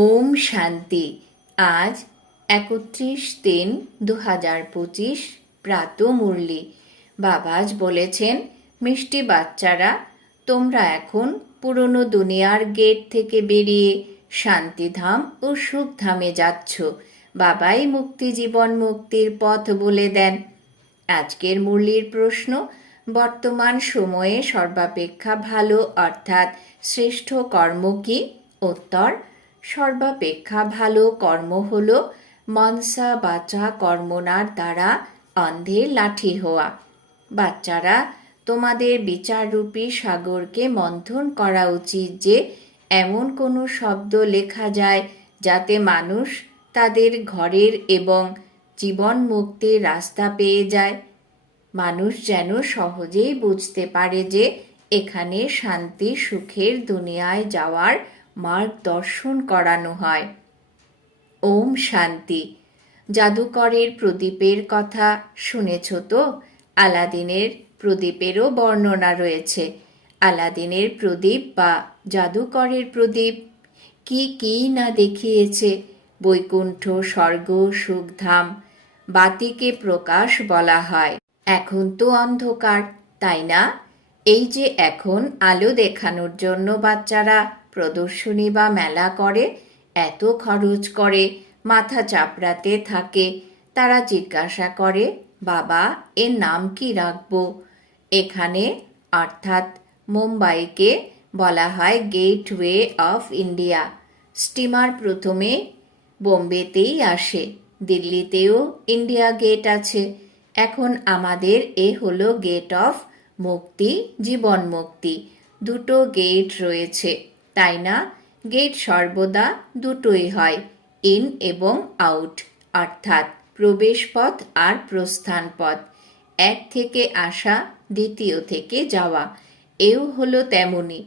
ওম শান্তি। আজ একত্রিশ তিন দু হাজার পঁচিশ প্রাত মুরলি। বাবাজ বলেছেন, মিষ্টি বাচ্চারা, তোমরা এখন পুরনো দুনিয়ার গেট থেকে বেরিয়ে শান্তিধাম ও সুখধামে যাচ্ছ। বাবাই মুক্তি জীবন মুক্তির পথ বলে দেন। আজকের মুরলির প্রশ্ন, বর্তমান সময়ে সর্বাপেক্ষা ভালো অর্থাৎ শ্রেষ্ঠ কর্ম কি? উত্তর সর্বাপেক্ষা ভালো কর্ম হল মনসা বাচা কর্মনার দ্বারা অন্ধে লাঠি হওয়া। বাচ্চারা, তোমাদের বিচাররূপী সাগরকে মন্থন করা উচিত যে এমন কোনো শব্দ লেখা যায় যাতে মানুষ তাদের ঘরের এবং জীবন মুক্তির রাস্তা পেয়ে যায়। মানুষ যেন সহজেই বুঝতে পারে যে এখানে শান্তি সুখের দুনিয়ায় যাওয়ার মার্গদর্শন করানো হয়। ওম শান্তি। জাদুকরের প্রদীপের কথা শুনেছ তো? আলাদিনের প্রদীপেরও বর্ণনা রয়েছে। আলাদিনের প্রদীপ বা জাদুকরের প্রদীপ কি কি না দেখিয়েছে? বৈকুণ্ঠ, স্বর্গ, সুখধাম বাতিকে প্রকাশ বলা হয়। এখন তো অন্ধকার, তাই না? এই যে এখন আলো দেখানোর জন্য বাচ্চারা প্রদর্শনী বা মেলা করে, এত খরচ করে, মাথা চাপড়াতে থাকে, তারা জিজ্ঞাসা করে, বাবা, এর নাম কি রাখব? এখানে অর্থাৎ মুম্বাইকে বলা হয় গেটওয়ে অফ ইন্ডিয়া। স্টিমার প্রথমে বোম্বেতেই আসে, দিল্লিতেও ইন্ডিয়া গেট আছে। এখন আমাদের এ হলো গেট অফ মুক্তি, জীবন মুক্তি। দুটো গেট রয়েছে। তাই না? গেট সর্বদা দুটোই হয় ইন এবং আউট অর্থাৎ প্রবেশ পথ আর প্রস্থান পথ এক থেকে আসা, দ্বিতীয় থেকে যাওয়া, এও হলো তেমনি।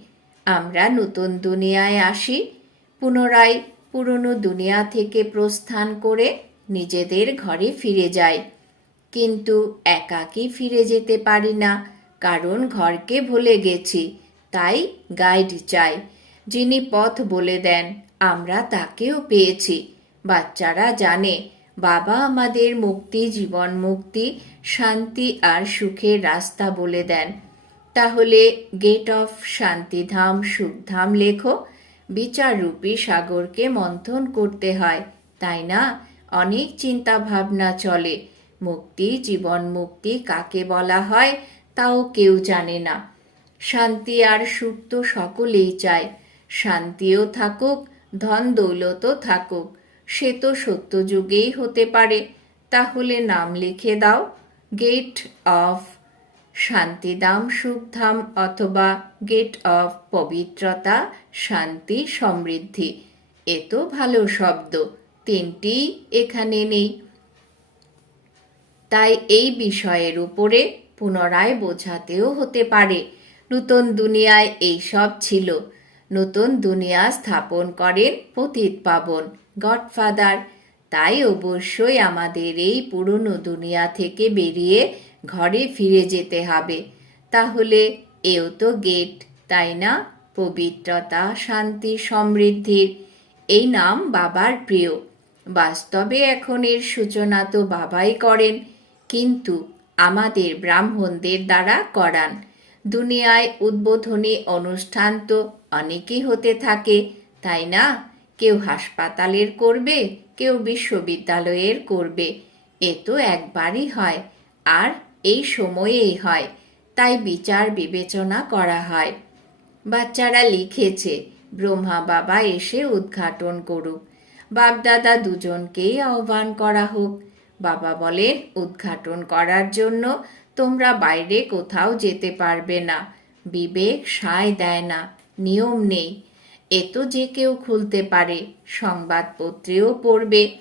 আমরা নতুন দুনিয়ায় আসি, পুনরায় পুরনো দুনিয়া থেকে প্রস্থান করে নিজেদের ঘরে ফিরে যাই। কিন্তু একাকী ফিরে যেতে পারি না, কারণ ঘরকে ভুলে গেছি, তাই গাইড চাই। যিনি পথ বলে দেন, আমরা তাকেও পেয়েছি। বাচ্চারা জানে, বাবা আমাদের মুক্তি, জীবন মুক্তি, শান্তি আর সুখের রাস্তা বলে দেন। তাহলে গেট অফ শান্তিধাম, সুখধাম লেখো, বিচাররূপী সাগরকে মন্থন করতে হয়। তাই না? অনেক চিন্তা ভাবনা চলে। মুক্তি, জীবন মুক্তি কাকে বলা হয়, তাও কেউ জানে না। শান্তি আর সুখ তো সকলেই চায়। শান্তিও থাকুক, ধন দৌলতও থাকুক, সে তো সত্য যুগেই হতে পারে। তাহলে নাম লিখে দাও, গেট অফ শান্তিধাম সুখধাম অথবা গেট অফ পবিত্রতা, শান্তি, সমৃদ্ধি। এ তো ভালো শব্দ, তিনটি এখানে নেই। তাই এই বিষয়ের উপরে পুনরায় বোঝাতেও হতে পারে। নূতন দুনিয়ায় এই সব ছিল। নতুন দুনিয়া স্থাপন করেন পতিত পাবন, গডফাদার। তাই অবশ্যই আমাদের এই পুরনো দুনিয়া থেকে বেরিয়ে ঘরে ফিরে যেতে হবে। তাহলে এও তো গেট, তাই না? পবিত্রতা, শান্তি সমৃদ্ধির এই নাম বাবার প্রিয়। বাস্তবে এখন এর সূচনা তো বাবাই করেন, কিন্তু আমাদের ব্রাহ্মণদের দ্বারা করান। দুনিয়ায় উদ্বোধনী অনুষ্ঠান তো অনেকই হতে থাকে, তাই না? কেউ হাসপাতালের করবে, কেউ বিশ্ববিদ্যালয়ের করবে। এ তো একবারই হয়, আর এই সময়েই হয়, তাই বিচার বিবেচনা করা হয়। বাচ্চারা লিখেছে, ব্রহ্মা বাবা এসে উদ্ঘাটন করুক। বাপদাদা দুজনকেই আহ্বান করা হোক। বাবা বলেন, উদ্ঘাটন করার জন্য তোমরা বাইরে কোথাও যেতে পারবে না। বিবেক সায় দেয় না। নিয়ম নেই। এ তো যে কেউ খুলতে পারে, সংবাদপত্রেও পড়বে।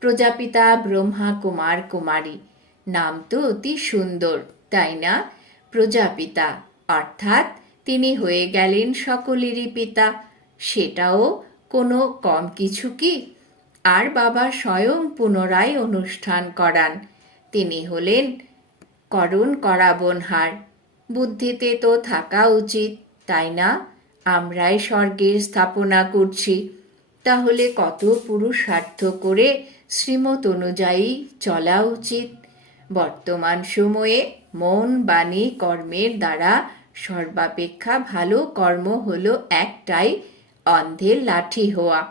প্রজাপিতা ব্রহ্মা কুমার কুমারী, নাম তো অতি সুন্দর, তাই না? প্রজাপিতা, অর্থাৎ তিনি হয়ে গেলেন সকলেরই পিতা। সেটাও কোনো কম কিছু কি? আর বাবা স্বয়ং পুনরায় অনুষ্ঠান করান। তিনি হলেন করণ করাবনহার বুদ্ধিতে তো থাকা উচিত, তাই না? আমরাই স্বর্গের স্থাপনা করছি। তাহলে কত পুরুষার্থ করে শ্রীমত অনুযায়ী চলা উচিত? বর্তমান সময়ে মন, বাণী, কর্মের দ্বারা সর্বাপেক্ষা ভালো কর্ম হলো একটাই, অন্ধের লাঠি হওয়া।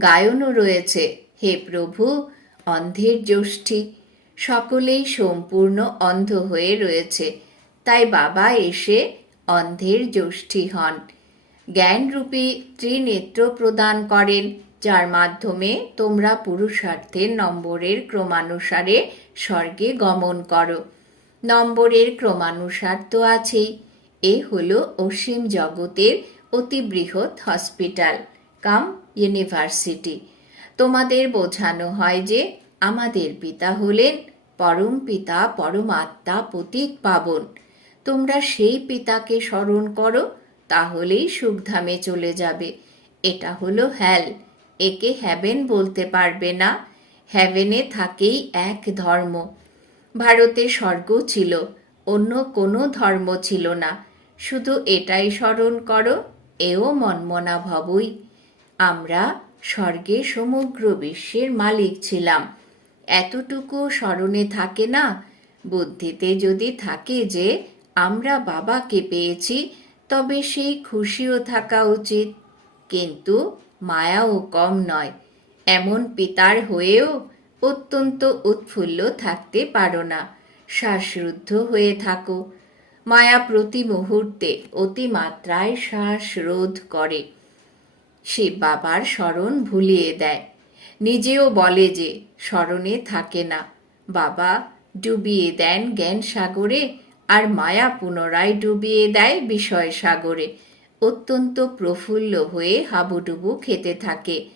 গায়নও রয়েছে, হে প্রভু, অন্ধের যষ্ঠী সকলেই সম্পূর্ণ অন্ধ হয়ে রয়েছে। তাই বাবা এসে অন্ধের যষ্ঠী হন। জ্ঞানরূপী ত্রিনেত্র প্রদান করেন, যার মাধ্যমে তোমরা পুরুষার্থের নম্বরের ক্রমানুসারে স্বর্গে গমন করো। নম্বরের ক্রমানুসার তো আছেই। এ হলো অসীম জগতের অতি বৃহৎ হসপিটাল, কাম ইউনিভার্সিটি। তোমাদের বোঝানো হয় যে আমাদের পিতা হলেন পরম পিতা, পরমাত্মা, পতিত পাবন। তোমরা সেই পিতাকে স্মরণ করো, তাহলেই সুখধামে চলে যাবে। এটা হলো হ্যাল একে হ্যাভেন বলতে পারবে না। হ্যাভেনে থাকেই এক ধর্ম। ভারতে স্বর্গ ছিল, অন্য কোনো ধর্ম ছিল না। শুধু এটাই স্মরণ করো, এও মনমনা ভবই। আমরা স্বর্গে সমগ্র বিশ্বের মালিক ছিলাম। এতটুকু স্মরণে থাকে না? বুদ্ধিতে যদি থাকে যে আমরা বাবাকে পেয়েছি, তবে সেই খুশিও থাকা উচিত। কিন্তু মায়াও কম নয়। এমন পিতার হয়েও অত্যন্ত উৎফুল্ল থাকতে পারো না। শ্বাসরুদ্ধ হয়ে থাকো। মায়া প্রতি মুহূর্তে অতিমাত্রায় শ্বাস রোধ করে। সে বাবার স্মরণ ভুলিয়ে দেয়। নিজেও বলে যে স্মরণে থাকে না। বাবা ডুবিয়ে দেন জ্ঞান সাগরে আর মায়া পুনরায় ডুবিয়ে দেয় বিষয় সাগরে। অত্যন্ত প্রফুল্ল হয়ে হাবুডুবু খেতে থাকে।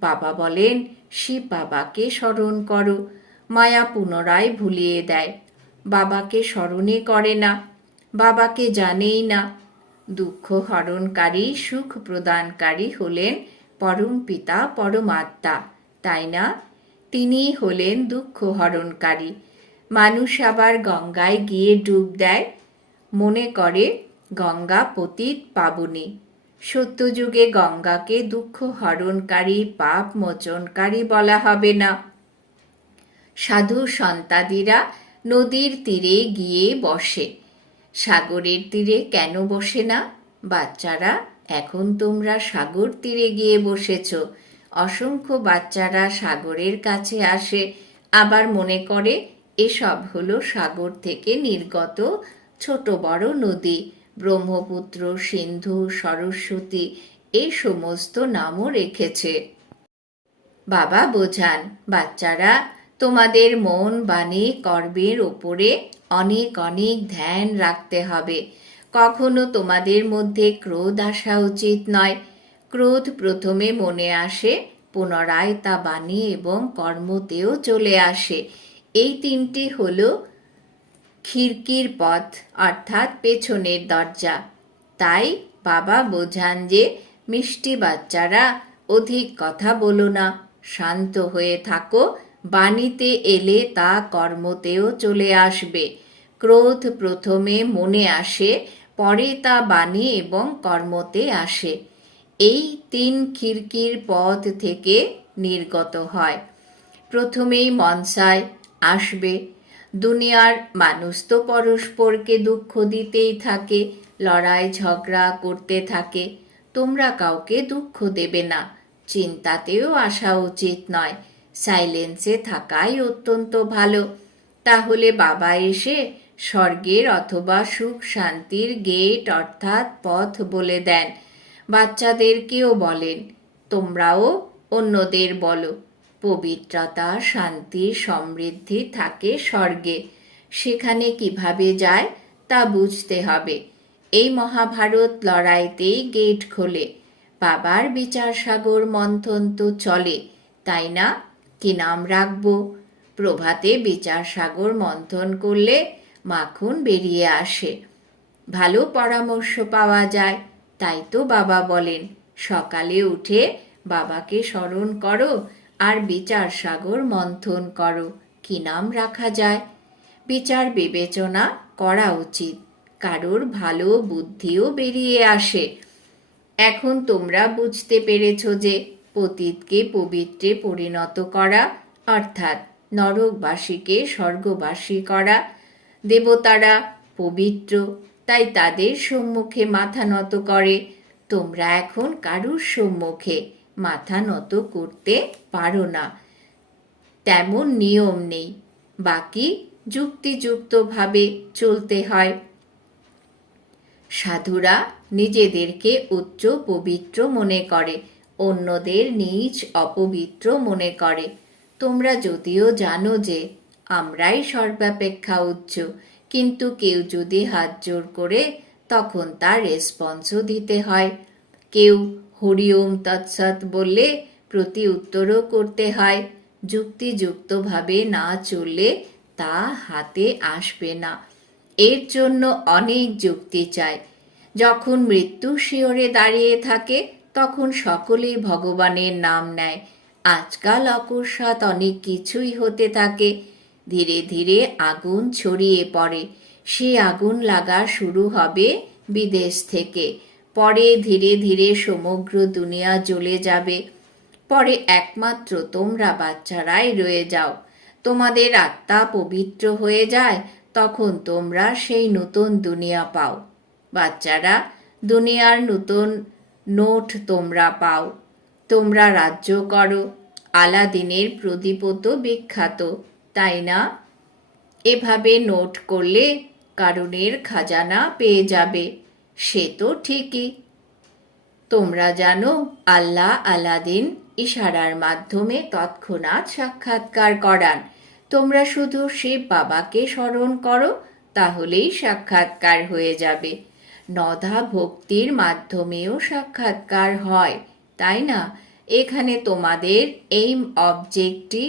বাবা বলেন, শিব বাবাকে স্মরণ করো। মায়া পুনরায় ভুলিয়ে দেয়। বাবাকে স্মরণে করে না। বাবাকে জানেই না। দুঃখ হরণকারী, সুখ প্রদানকারী হলেন পরম পিতা, পরমাত্মা। তাই না? তিনি হলেন দুঃখ হরণকারী। মানুষ আবার গঙ্গায় গিয়ে ডুব দেয়। মনে করে, গঙ্গা পতিত পাবনী। সত্যযুগে গঙ্গাকে দুঃখ হরণকারী, পাপ মোচনকারী বলা হবে না। সাধু সন্তাদিরা নদীর তীরে গিয়ে বসে। সাগরের তীরে কেন বসে না? বাচ্চারা, এখন তোমরা সাগর তীরে গিয়ে বসেছ। অসংখ্য বাচ্চারা সাগরের কাছে আসে। আবার মনে করে এসব হলো সাগর থেকে নির্গত ছোট বড় নদী, ব্রহ্মপুত্র, সিন্ধু, সরস্বতী এই সমস্ত নামও রেখেছে। বাবা বোঝান, বাচ্চারা, তোমাদের মন বাণী কর্মের ওপরে অনেক অনেক ধ্যান রাখতে হবে। কখনো তোমাদের মধ্যে ক্রোধ আসা উচিত নয়। ক্রোধ প্রথমে মনে আসে, পুনরায় তা বাণী এবং কর্মতেও চলে আসে। এই তিনটি হলো খিড়কির পথ, অর্থাৎ পেছনের দরজা। তাই বাবা বোঝান যে, মিষ্টি বাচ্চারা, অধিক কথা বলো না। শান্ত হয়ে থাকো। বাণীতে এলে তা কর্মতেও চলে আসবে। ক্রোধ প্রথমে মনে আসে, পরে তা বাণী এবং কর্মতে আসে। এই তিন খিড়কির পথ থেকে নির্গত হয়। প্রথমেই মনসায় আসবে। দুনিয়ার মানুষ তো পরস্পরকে দুঃখ দিতেই থাকে, লড়াই ঝগড়া করতে থাকে। তোমরা কাউকে দুঃখ দেবে না, চিন্তাতেও আসা উচিত নয়। সাইলেন্সে থাকাই অত্যন্ত ভালো। তাহলে বাবা এসে স্বর্গের অথবা সুখ শান্তির গেট অর্থাৎ পথ বলে দেন। বাচ্চাদেরকেও বলেন, তোমরাও অন্যদের বলো। পবিত্রতা, শান্তি, সমৃদ্ধি থাকে স্বর্গে। সেখানে কীভাবে যায় তা বুঝতে হবে। এই মহাভারত লড়াইতেই গেট খোলে। বাবার বিচার সাগর মন্থন তো চলে, তাই না? কি নাম রাখব? প্রভাতে বিচার সাগর মন্থন করলে মাখন বেরিয়ে আসে। ভালো পরামর্শ পাওয়া যায়, তাই তো বাবা বলেন, সকালে উঠে বাবাকে স্মরণ করো আর বিচার সাগর মন্থন করো, কি নাম রাখা যায়? বিচার বিবেচনা করা উচিত, কারোর ভালো বুদ্ধিও বেরিয়ে আসে। এখন তোমরা বুঝতে পেরেছ যে পতীতকে পবিত্রে পরিণত করা, অর্থাৎ নরকবাসীকে স্বর্গবাসী করা, দেবতারা পবিত্র, তাই তাদের সম্মুখে মাথা নত করে। তোমরা এখন কারুর সম্মুখে মাথা নত করতে পারো না। তেমন নিয়ম নেই। বাকি যুক্তিযুক্তভাবে চলতে হয়। সাধুরা নিজেদেরকে উচ্চ পবিত্র মনে করে, অন্যদের নিজ অপবিত্র মনে করে। তোমরা যদিও জানো যে, আমরাই সর্বাপেক্ষা উচ্চ, কিন্তু কেউ যদি হাত জোর করে, তখন তার রেসপন্সও দিতে হয়। কেউ হরি ওম তৎসৎ বললে প্রতি উত্তরও করতে হয়। যুক্তিযুক্তভাবে না চললে তা হাতে আসবে না। এর জন্য অনেক যুক্তি চায় যখন মৃত্যু শিওরে দাঁড়িয়ে থাকে, তখন সকলেই ভগবানের নাম নেয়। আজকাল অকস্মাৎ অনেক কিছুই হতে থাকে। ধীরে ধীরে আগুন ছড়িয়ে পড়ে। সে আগুন লাগা শুরু হবে বিদেশ থেকে। পরে ধীরে ধীরে সমগ্র দুনিয়া জ্বলে যাবে। পরে একমাত্র তোমরা বাচ্চারাই রয়ে যাও। তোমাদের আত্মা পবিত্র হয়ে যায়, তখন তোমরা সেই নতুন দুনিয়া পাও। বাচ্চারা, দুনিয়ার নতুন নোট তোমরা পাও। তোমরা রাজ্য করো, আলাদিনের প্রদীপও তো বিখ্যাত, তাই না? এভাবে নোট করলে কারণের খাজানা পেয়ে যাবে। সে তো ঠিকই। তোমরা জানো, আল্লাহ আলাদিন ইশারার মাধ্যমে তৎক্ষণাৎ সাক্ষাৎকার করান। তোমরা শুধু শিব বাবাকে স্মরণ করো, তাহলেই সাক্ষাৎকার হয়ে যাবে। নধা ভক্তির মাধ্যমেও সাক্ষাৎকার হয়, তাই না? এখানে তোমাদের এইম অবজেক্টটি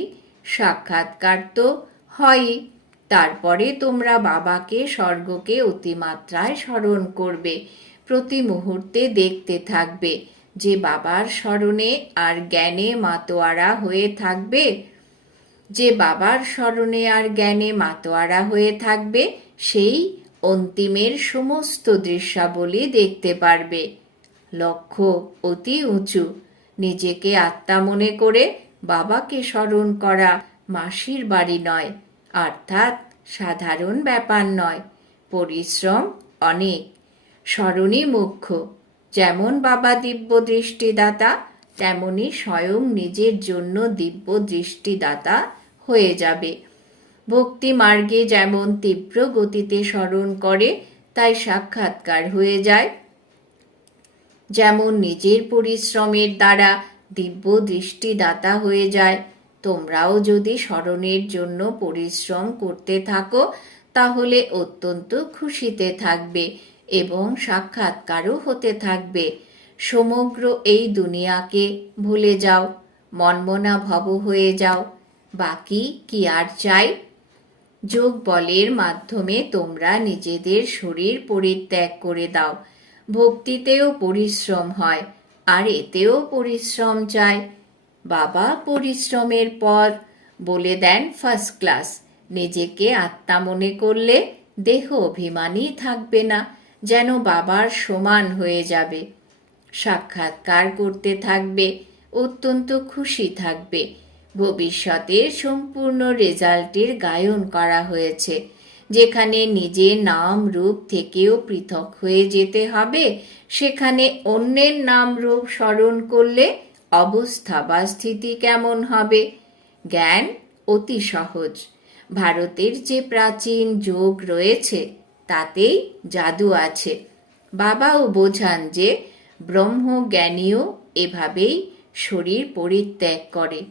সাক্ষাৎকার তো হয়ই। তারপরে তোমরা বাবাকে স্বর্গকে অতিমাত্রায় স্মরণ করবে। প্রতি মুহূর্তে দেখতে থাকবে যে বাবার স্মরণে আর জ্ঞানে মাতোয়ারা হয়ে থাকবে। যে বাবার স্মরণে আর জ্ঞানে মাতোয়ারা হয়ে থাকবে, সেই অন্তিমের সমস্ত দৃশ্যাবলী দেখতে পারবে। লক্ষ্য অতি উঁচু। নিজেকে আত্মা মনে করে বাবাকে স্মরণ করা মাসির বাড়ি নয়। অর্থাৎ সাধারণ ব্যাপার নয়, পরিশ্রম অনেক। স্মরণই মুখ্য। যেমন বাবা দিব্য দৃষ্টিদাতা তেমনি স্বয়ং নিজের জন্য দিব্য দৃষ্টিদাতা হয়ে যাবে। ভক্তি মার্গে যেমন তীব্র গতিতে স্মরণ করে, তাই সাক্ষাৎকার হয়ে যায়। যেমন নিজের পরিশ্রমের দ্বারা দিব্য দৃষ্টিদাতা হয়ে যায় তোমরাও যদি স্মরণের জন্য পরিশ্রম করতে থাকো, তাহলে অত্যন্ত খুশিতে থাকবে এবং সাক্ষাৎকারও হতে থাকবে। সমগ্র এই দুনিয়াকে ভুলে যাও, মনমনা ভব হয়ে যাও। বাকি কি আর চাই? যোগ বলের মাধ্যমে তোমরা নিজেদের শরীর পরিত্যাগ করে দাও। ভক্তিতেও পরিশ্রম হয়, আর এতেও পরিশ্রম চায় বাবা পরিশ্রমের পর বলে দেন ফার্স্ট ক্লাস নিজেকে আত্মা মনে করলে দেহ অভিমানী থাকবে না, যেন বাবার সমান হয়ে যাবে। সাক্ষাৎকার করতে থাকবে, অত্যন্ত খুশি থাকবে। ভবিষ্যতের সম্পূর্ণ রেজাল্টের গায়ন করা হয়েছে, যেখানে নিজের নাম রূপ থেকেও পৃথক হয়ে যেতে হবে, সেখানে অন্যের নাম রূপ স্মরণ করলে অবস্থা বা স্থিতি কেমন হবে? জ্ঞান অতি সহজ। ভারতের যে প্রাচীন যোগ রয়েছে, তাতেই জাদু আছে। বাবাও বোঝান যে ব্রহ্মজ্ঞানীও এভাবেই শরীর পরিত্যাগ করে।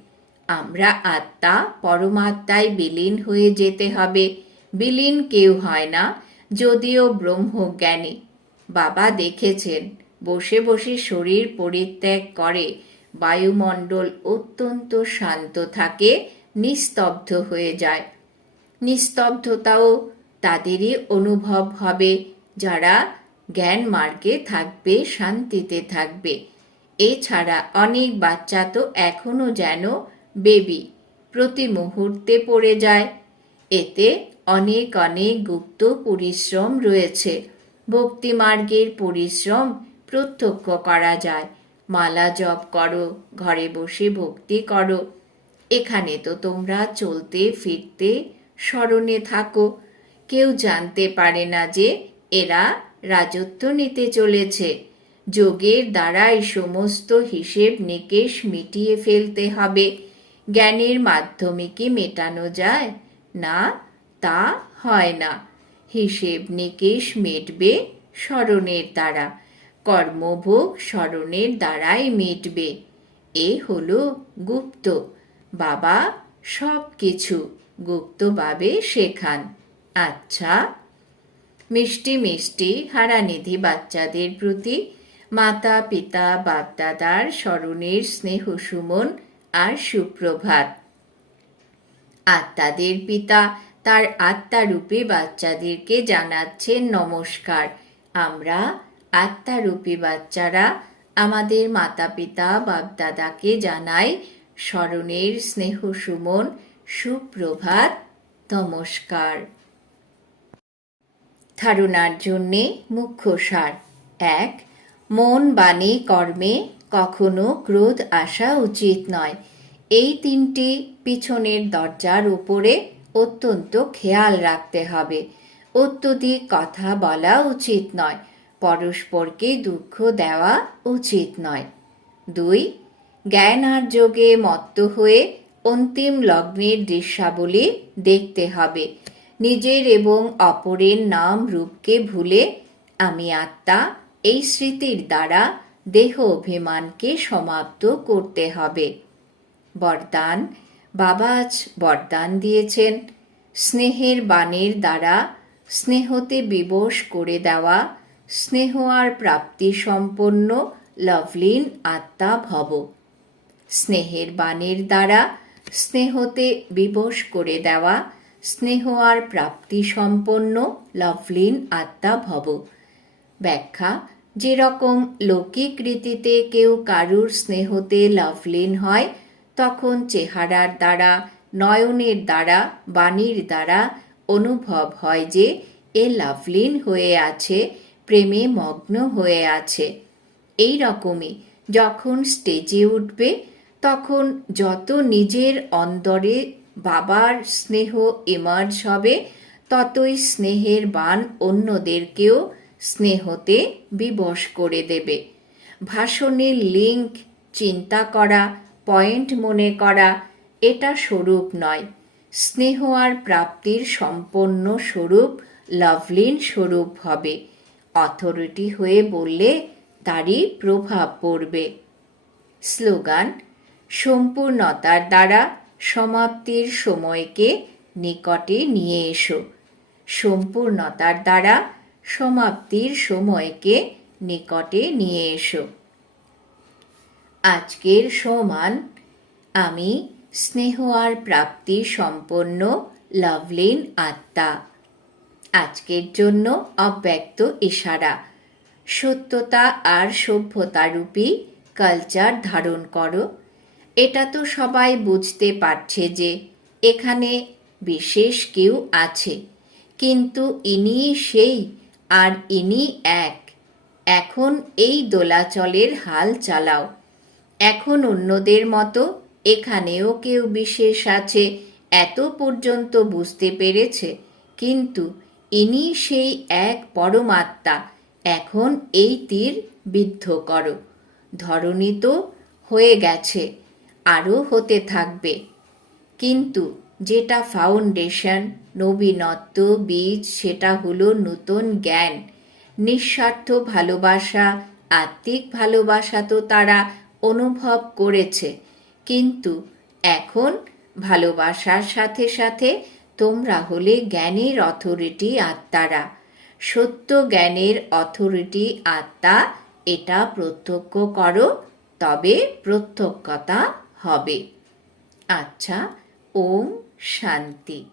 আমরা আত্মা পরমাত্মায় বিলীন হয়ে যেতে হবে। বিলীন কেউ হয় না, যদিও ব্রহ্মজ্ঞানী। বাবা দেখেছেন, বসে বসে শরীর পরিত্যাগ করে বায়ুমণ্ডল অত্যন্ত শান্ত থাকে, নিস্তব্ধ হয়ে যায়। নিস্তব্ধতাও তাদেরই অনুভব হবে, যারা জ্ঞান মার্গে থাকবে, শান্তিতে থাকবে। এছাড়া অনেক বাচ্চা তো এখনও যেন বেবি, প্রতি মুহূর্তে পড়ে যায়। এতে অনেক অনেক গুপ্ত পরিশ্রম রয়েছে। ভক্তি মার্গের পরিশ্রম প্রত্যক্ষ করা যায়। মালা জপ করো, ঘরে বসে ভক্তি করো। এখানে তো তোমরা চলতে, ফিরতে, স্মরণে থাকো। কেউ জানতে পারে না যে এরা রাজত্ব নিতে চলেছে। যোগের দ্বারাই সমস্ত হিসেব নিকেশ মিটিয়ে ফেলতে হবে। জ্ঞানের মাধ্যমে কি মেটানো যায়? না, তা হয় না। হিসেব নিকেশ মেটবে স্মরণের দ্বারা। কর্মভোগ স্মরণের দ্বারাই মিটবে। এ হলো গুপ্ত। বাবা সব কিছু গুপ্তভাবে শেখান। আচ্ছা মিষ্টি মিষ্টি হারানিধি বাচ্চাদের প্রতি মাতা পিতা বাপদাদার স্মরণের স্নেহ সুমন আর সুপ্রভাত। আত্মাদের পিতা তার আত্মারূপী বাচ্চাদেরকে জানাচ্ছেন নমস্কার। আমরা আত্মারূপী বাচ্চারা আমাদের মাতা পিতা বাপদাদাকে জানায় স্মরণের স্নেহ সুমন, সুপ্রভাত, নমস্কার। ধারণার জন্যে মুখ্য সার, এক, মন বাণী কর্মে কখনো ক্রোধ আসা উচিত নয়। এই তিনটি পিছনের দরজার উপরে অত্যন্ত খেয়াল রাখতে হবে। অত্যধিক কথা বলা উচিত নয়। পরস্পরকে দুঃখ দেওয়া উচিত নয়। দুই জ্ঞান আর যোগে মত্ত হয়ে অন্তিম লগ্নের দৃশ্যাবলী দেখতে হবে। নিজের এবং অপরের নাম রূপকে ভুলে আমি আত্মা এই স্মৃতির দ্বারা দেহ অভিমানকে সমাপ্ত করতে হবে। বরদান, বাবা আজ বরদান দিয়েছেন। স্নেহের বাণীর দ্বারা স্নেহতে বিবশ করে দেওয়া স্নেহ আর প্রাপ্তি সম্পন্ন, লভলিন আত্মা ভব। স্নেহের বাণীর দ্বারা স্নেহতে বিবশ করে দেওয়া স্নেহ আর প্রাপ্তি সম্পন্ন, লভলিন আত্মা ভব। ব্যাখ্যা, যেরকম লৌকিক রীতিতে কেউ কারুর স্নেহতে লভলিন হয়, তখন চেহারার দ্বারা, নয়নের দ্বারা, বাণীর দ্বারা অনুভব হয় যে এ লাভলিন হয়ে আছে প্রেমে মগ্ন হয়ে আছে। এই রকমই যখন স্টেজে উঠবে, তখন যত নিজের অন্তরে বাবার স্নেহ এমার্জ হবে, ততই স্নেহের বান অন্যদেরকেও স্নেহতে বিবশ করে দেবে। ভাষণের লিঙ্ক চিন্তা করা পয়েন্ট মনে করা, এটা স্বরূপ নয়। স্নেহ আর প্রাপ্তির সম্পন্ন স্বরূপ লাভলিন স্বরূপ হবে। অথরিটি হয়ে বললে তারই প্রভাব পড়বে। স্লোগান, সম্পূর্ণতার দ্বারা সমাপ্তির সময়কে নিকটে নিয়ে এসো। সম্পূর্ণতার দ্বারা সমাপ্তির সময়কে নিকটে নিয়ে এসো। আজকের সমান, আমি স্নেহ আর প্রাপ্তি সম্পন্ন, লাভলিন আত্মা। আজকের জন্য অব্যক্ত ইশারা। সত্যতা আর সভ্যতারূপী কালচার ধারণ করো। এটা তো সবাই বুঝতে পারছে যে এখানে বিশেষ কেউ আছে। কিন্তু ইনি সেই আর ইনি এক। এখন এই দোলাচলের হাল চালাও। এখন অন্যদের মতো এখানেও কেউ বিশেষ আছে, এত পর্যন্ত বুঝতে পেরেছে। কিন্তু ইনি সেই এক পরমাত্মা। এখন এই তীর বিদ্ধ করো। ধরণী তো হয়ে গেছে, আরও হতে থাকবে। কিন্তু যেটা ফাউন্ডেশন, নবীনত্ব, বীজ, সেটা হলো নতুন জ্ঞান। নিঃস্বার্থ ভালোবাসা, আত্মিক ভালোবাসা তো তারা অনুভব করেছে। কিন্তু এখন ভালোবাসার সাথে সাথে তোমরা হলে জ্ঞানের অথরিটি আত্মারা। সত্য জ্ঞানের অথরিটি আত্মা, এটা প্রত্যক্ষ করো, তবে প্রত্যক্ষতা হবে। আচ্ছা ওম শান্তি।